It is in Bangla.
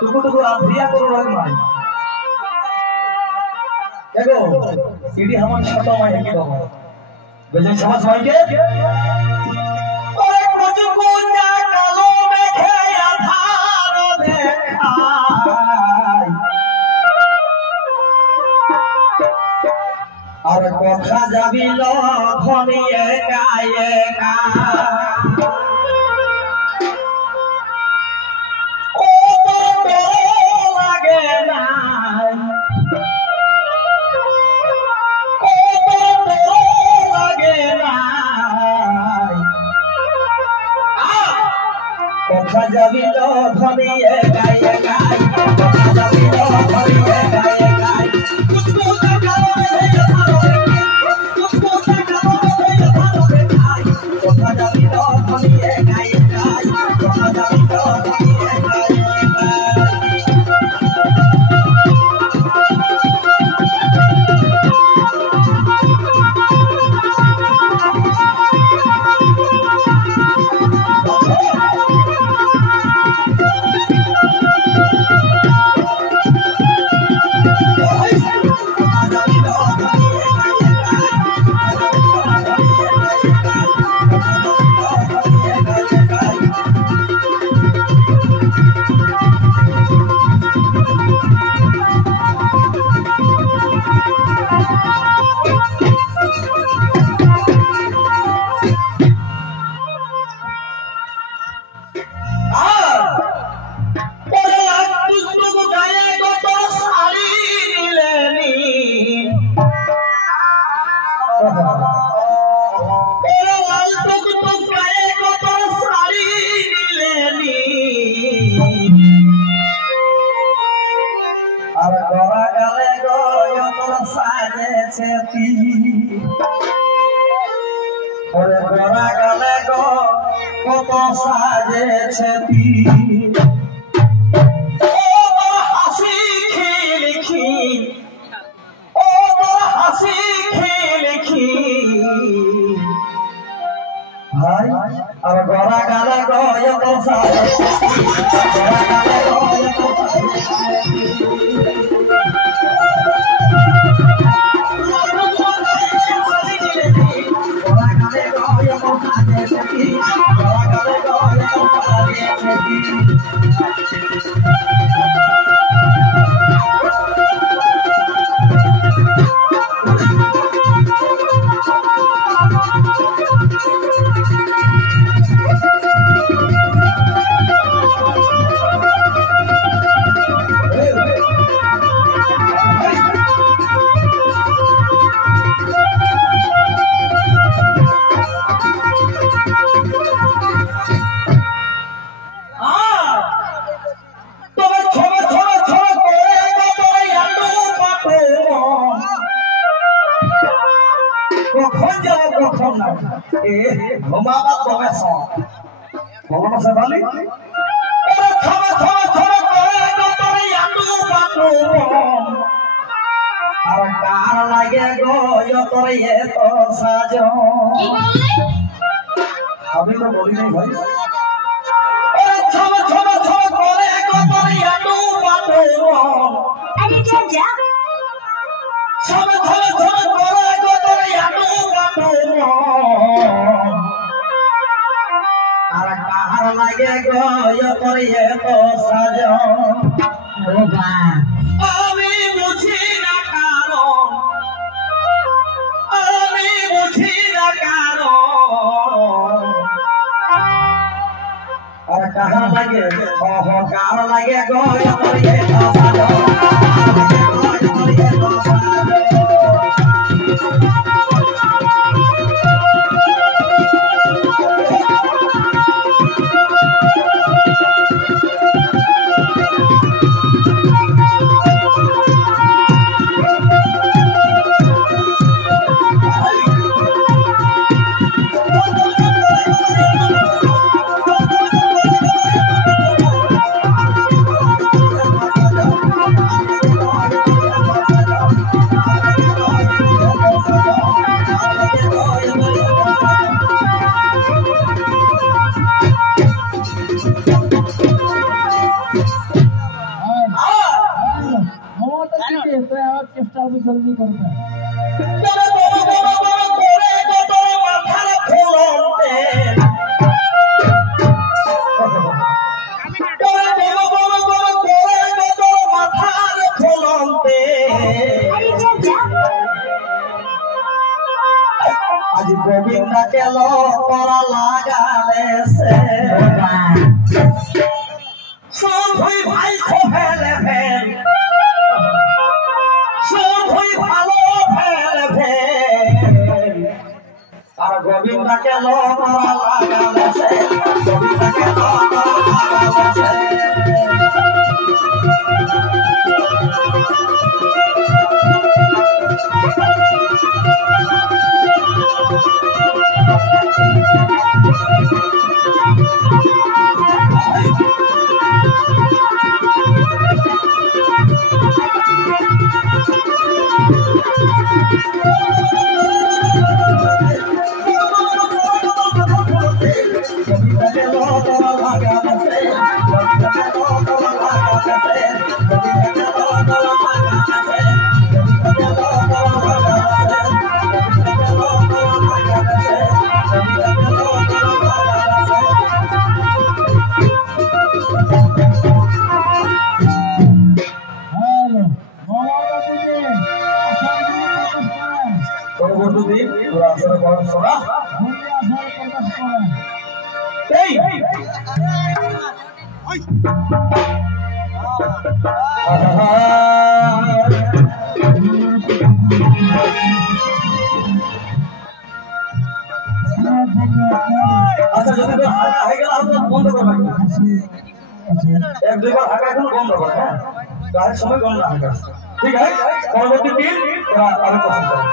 টুকু আধিয়া করে রোগ মাই দেখো সিডি আমার ছোট মাই কি বাবা বেজন সমাজ মাইকে ওরে মুঝকো না কালো মেঘে আধার দেখায় আর কথা যাবিল ধনিয়ে গায়ে গা যাবিল ধনিয়ে গায়ে গায় যাবিল ধনিয়ে গায়ে গায় তুঝকো তাকালো মেঘে ভালো দেখে তুঝকো তাকালো মেঘে ভালো দেখায় কথা যাবিল ধনিয়ে গায়ে গায় কথা যাবিল ধনিয়ে গায়ে কত সাজেছে হাসি খিলখি ও হাসি খিলখি ভাই আর গড়া গালে গয় তো সাজেছে গড়া গালে গয় তো ঘুমাবা তবে ভগবান সাবালি থমে থমে থমে করে তোরে আলু পাতু আর কার লাগে গো তোরে এত সাজ কি বললি আমি তো বলি নাই ভাই থমে থমে থমে করে তোরে আলু পাতু আরে যা যা থমে থমে থমে করে তোরে আলু পাতু লাগে গয় তোরে তো সাজন আমি বুঝি না কারণ আমি বুঝি না কারণ আর কার লাগে কার লাগে গয় তোরে তো সাজন আমি জলদি করবে আজ গোবিন্দা কেল করা লাগালে সে সবই ভাই খোহেলে ভেল সবই ভালো ভেল ভেল আর গোবিন্দা কেল করা লাগালে সে গোবিন্দা কেল করা লাগালে সে আচ্ছা যদি হাঁকা হয়ে গেল আপনার বন্ধ করবেন এক দুইবার হাঁকা এখন বন্ধ করবেন হ্যাঁ গায়ের সময় বন্ধ হাঁকা ঠিক আছে পরবর্তী দিন আমি পছন্দ করি